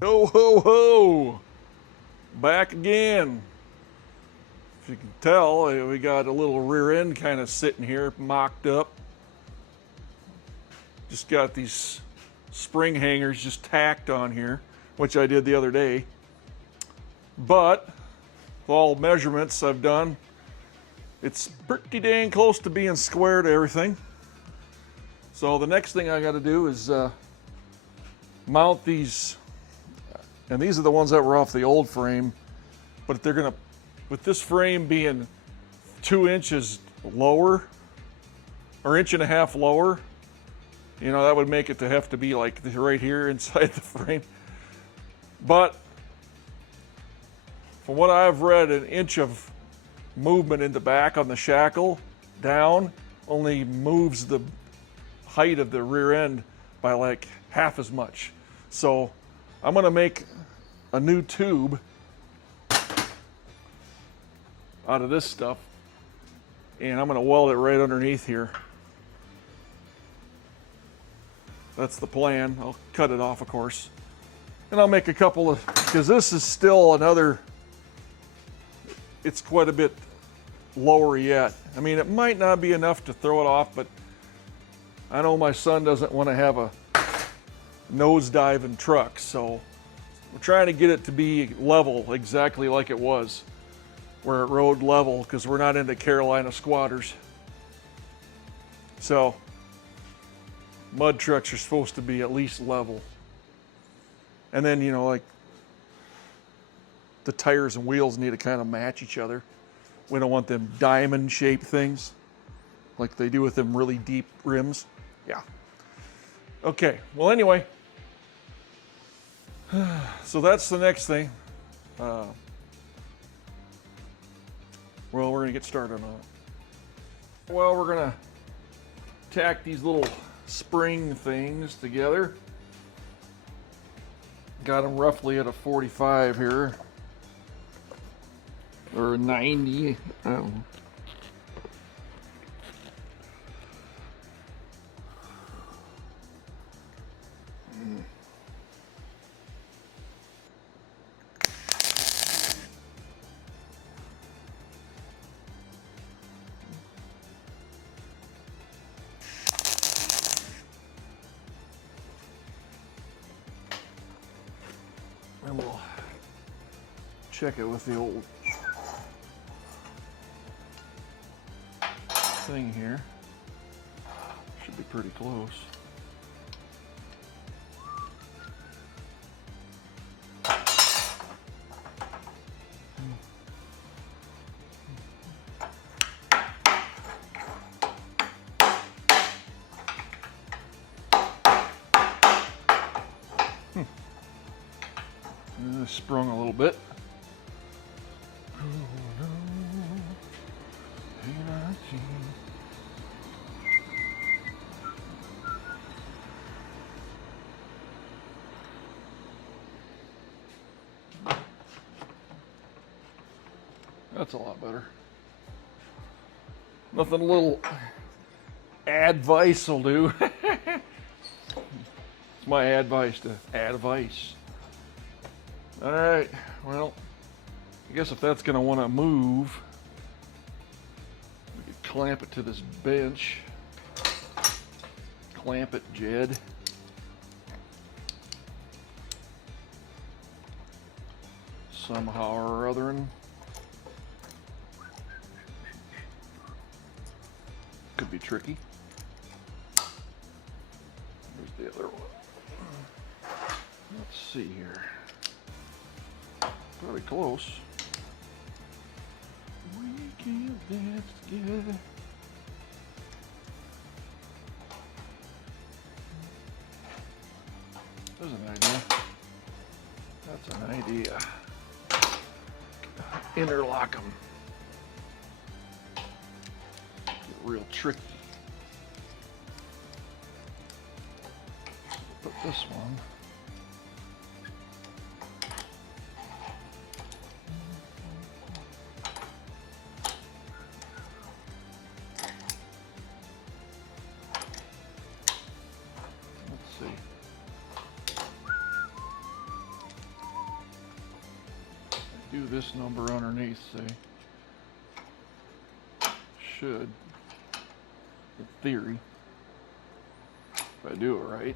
Ho, ho, ho! Back again. If you can tell, we got a little rear end kind of sitting here, mocked up. Just got these spring hangers just tacked on here, which I did the other day. But with all measurements I've done, it's pretty dang close to being square to everything. So the next thing I got to do is mount these. And these are the ones that were off the old frame, but they're gonna, with this frame being 2 inches lower, or 1.5 inches lower, you know, that would make it to have to be like right here inside the frame. But from what I've read, 1 inch of movement in the back on the shackle down only moves the height of the rear end by like half as much. So I'm gonna make a new tube out of this stuff, and I'm gonna weld it right underneath here. That's the plan. I'll cut it off, of course. And I'll make a couple of, because this is still another, it's quite a bit lower yet. I mean, it might not be enough to throw it off, but I know my son doesn't want to have a nosedive in trucks, so we're trying to get it to be level, exactly like it was, where it rode level, because we're not into Carolina squatters. So mud trucks are supposed to be at least level. And then, you know, like the tires and wheels need to kind of match each other. We don't want them diamond shaped things like they do with them really deep rims. Yeah. Okay, well anyway, so that's the next thing. Well, we're gonna get started on it. Well, we're gonna tack these little spring things together. Got them roughly at a 45 here, or a 90, I don't know. And we'll check it with the old thing here. Should be pretty close. Sprung a little bit. That's a lot better. Nothing a little advice will do. It's my advice to advice. All right, well, I guess if that's gonna wanna move, we could clamp it to this bench. Clamp it, Jed. Somehow or otherin'. Could be tricky. Here's the other one. Let's see here. Probably close. We can't dance together. There's an idea. That's an idea. Interlock them. Get real tricky. Put this one. do this number underneath, say. Should, in theory, if I do it right.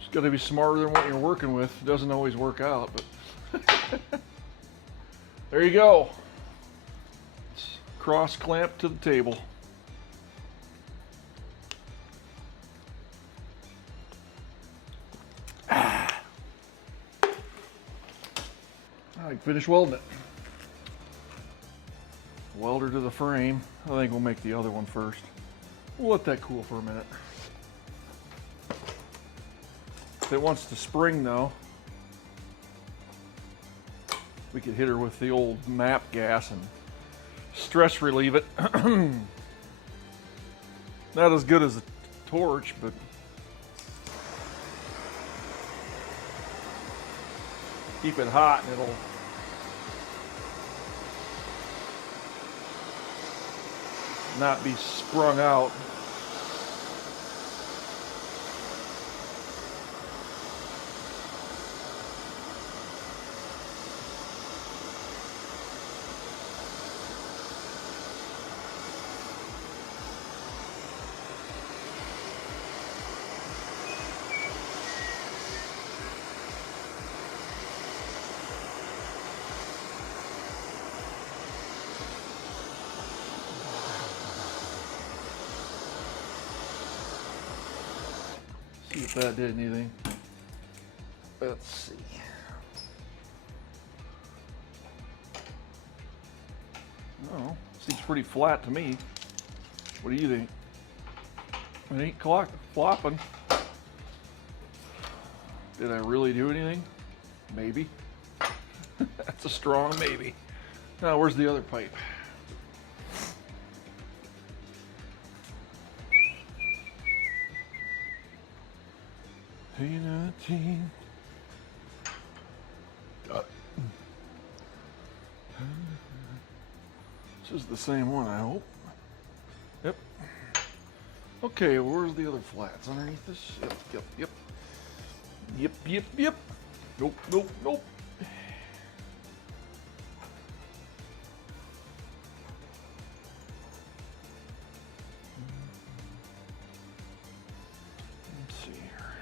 Just got to be smarter than what you're working with. It doesn't always work out, but there you go. It's cross clamp to the table. I can finish welding it. Welder to the frame. I think we'll make the other one first. We'll let that cool for a minute. If it wants to spring though, we could hit her with the old map gas and stress relieve it. Not as good as a torch, but keep it hot and it'll not be sprung out. See if that did anything. Let's see. Oh, seems pretty flat to me. What do you think? It ain't flopping. Did I really do anything? Maybe. That's a strong maybe. Now, where's the other pipe? This is the same one, I hope. Yep. Okay, where's the other flats? Underneath this? Yep. Yep. Nope. Let's see here.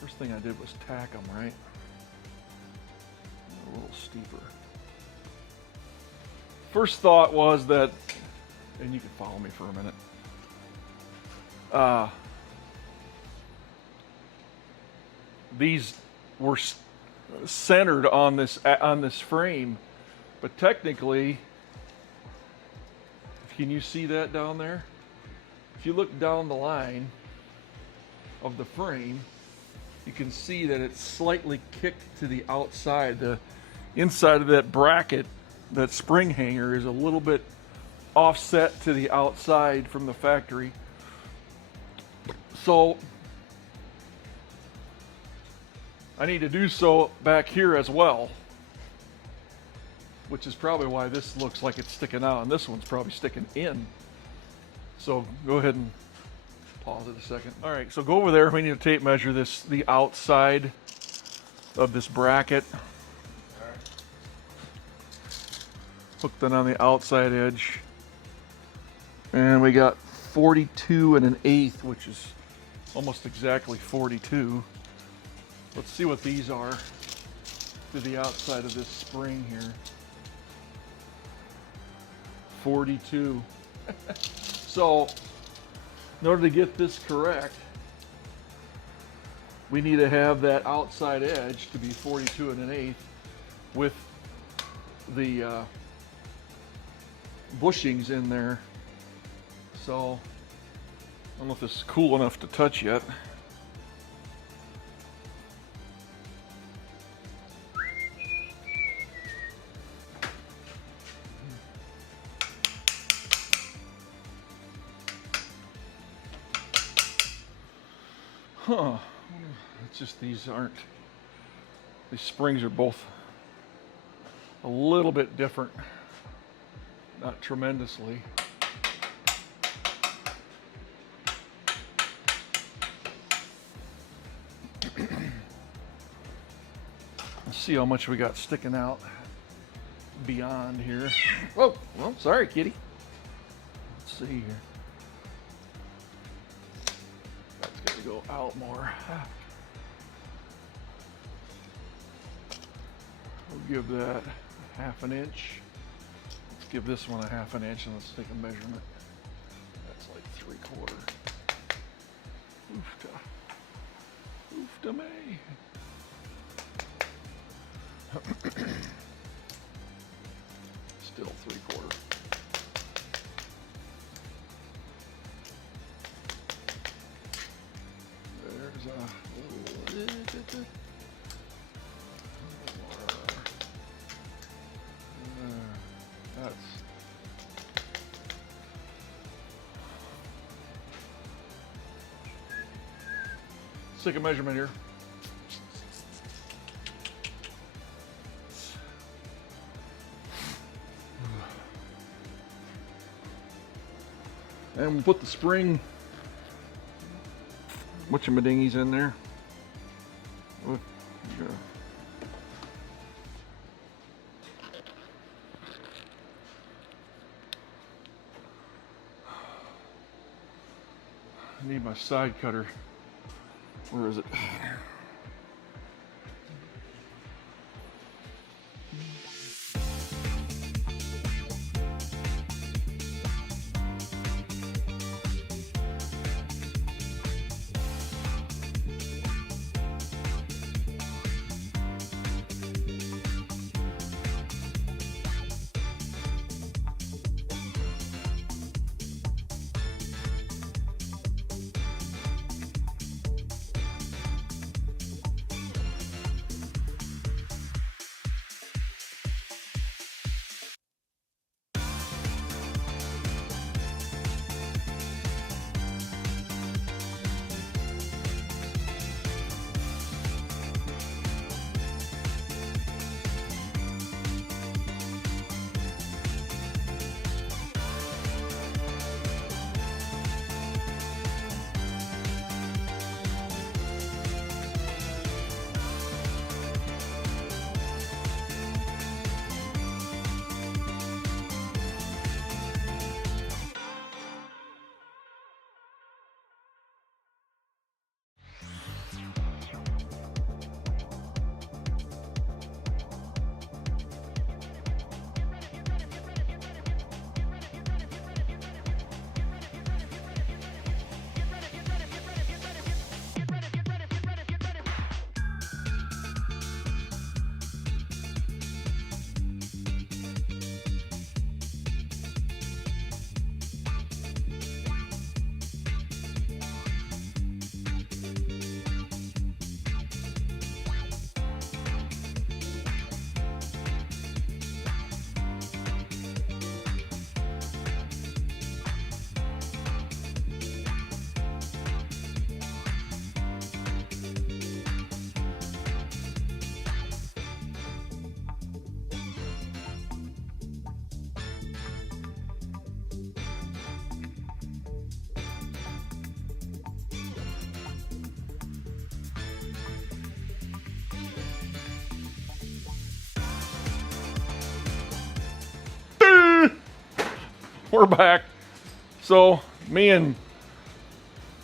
First thing I did was tack them, right? A little steeper. First thought was that, and you can follow me for a minute. These were centered on this frame, but technically, can you see that down there? If you look down the line of the frame, you can see that it's slightly kicked to the outside. The inside of that bracket, that spring hanger, is a little bit offset to the outside from the factory. So I need to do so back here as well, which is probably why this looks like it's sticking out and this one's probably sticking in. So go ahead and pause it a second. All right, so go over there. We need to tape measure the outside of this bracket. Hook that on the outside edge. And we got 42 1/8, which is almost exactly 42. Let's see what these are to the outside of this spring here. 42. So, in order to get this correct, we need to have that outside edge to be 42 1/8 with the bushings in there. So, I don't know if this is cool enough to touch yet. Huh. It's just these springs are both a little bit different. Not tremendously. Let's see how much we got sticking out beyond here. Whoa, well, sorry, kitty. Let's see here. That's got to go out more. We'll give that half an inch. Let's give this one a half an inch and let's take a measurement. That's like 3/4. Oofta. Oofta me. Still 3/4. There's a little. That's take a measurement here. And we'll put the spring whatchamadingies in there. Oh, yeah. I need my side cutter. Where is it? We're back. So me and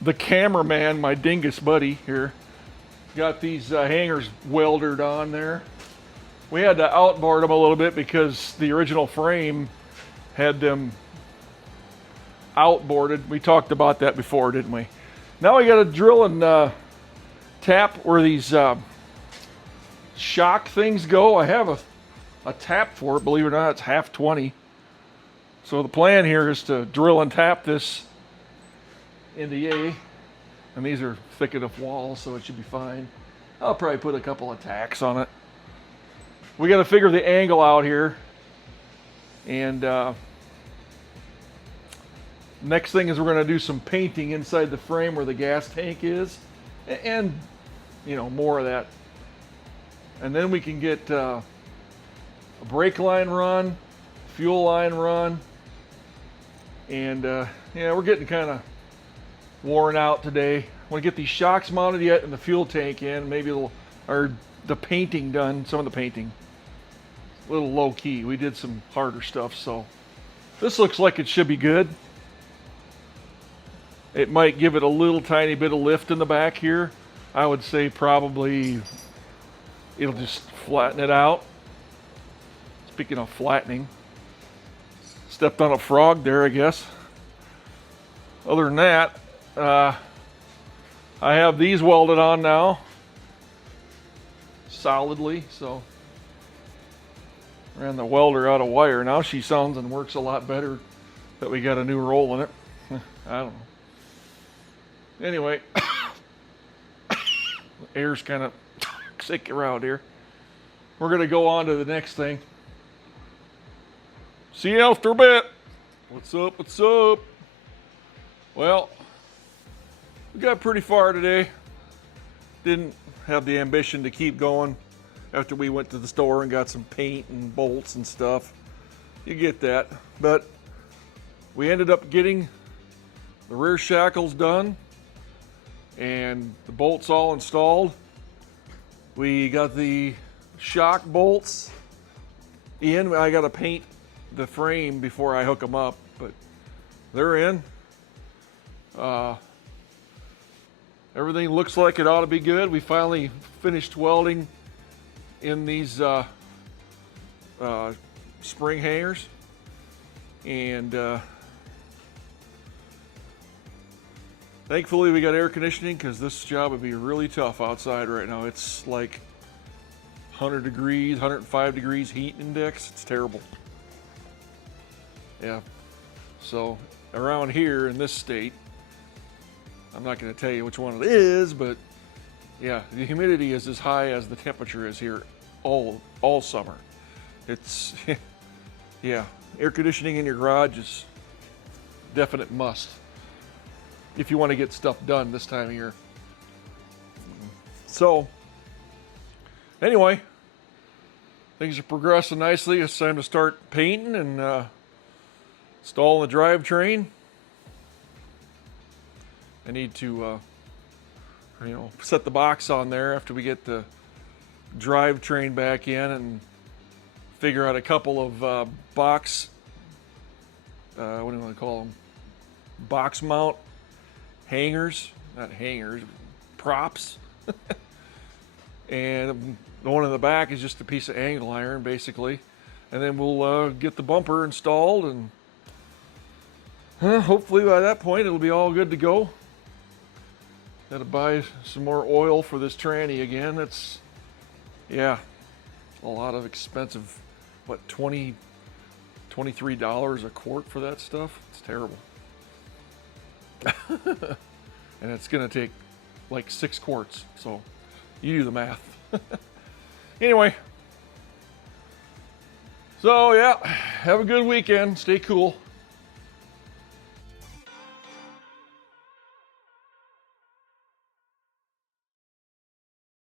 the cameraman, my dingus buddy here, got these hangers welded on there. We had to outboard them a little bit because the original frame had them outboarded. We talked about that before, didn't we? Now we got to drill and tap where these shock things go. I have a tap for it, believe it or not. It's half 20. So the plan here is to drill and tap this into A. And these are thick enough walls, so it should be fine. I'll probably put a couple of tacks on it. We got to figure the angle out here. And next thing is we're going to do some painting inside the frame where the gas tank is. and you know, more of that. And then we can get a brake line run, fuel line run, and yeah, we're getting kind of worn out today. I want to get these shocks mounted yet and the fuel tank in, maybe the painting done, some of the painting. A little low key. We did some harder stuff, so this looks like it should be good. It might give it a little tiny bit of lift in the back here. I would say probably it'll just flatten it out. Speaking of flattening, stepped on a frog there, I guess. Other than that, I have these welded on now solidly, so ran the welder out of wire. Now she sounds and works a lot better that we got a new roll in it. I don't know. Anyway, air's kind of sick around here. We're going to go on to the next thing. See you after a bit. What's up? What's up? Well, we got pretty far today. Didn't have the ambition to keep going after we went to the store and got some paint and bolts and stuff. You get that. But we ended up getting the rear shackles done and the bolts all installed. We got the shock bolts in. I got to paint the frame before I hook them up, but they're in. Everything looks like it ought to be good. We finally finished welding in these spring hangers, and thankfully we got air conditioning because this job would be really tough outside right now. It's like 100 degrees, 105 degrees heat index. It's terrible. Yeah. So around here in this state, I'm not going to tell you which one it is, but yeah, the humidity is as high as the temperature is here all summer. It's yeah, air conditioning in your garage is definite must if you want to get stuff done this time of year. So anyway, things are progressing nicely. It's time to start painting and installing the drivetrain. I need to set the box on there after we get the drivetrain back in and figure out a couple of box, what do you want to call them? Box mount hangers, not hangers, props. And the one in the back is just a piece of angle iron, basically. And then we'll get the bumper installed, and hopefully by that point it'll be all good to go. Got to buy some more oil for this tranny again. It's, yeah, a lot of expensive, what, $23 a quart for that stuff? It's terrible. And it's going to take like 6 quarts, so you do the math. Anyway, so yeah, have a good weekend. Stay cool.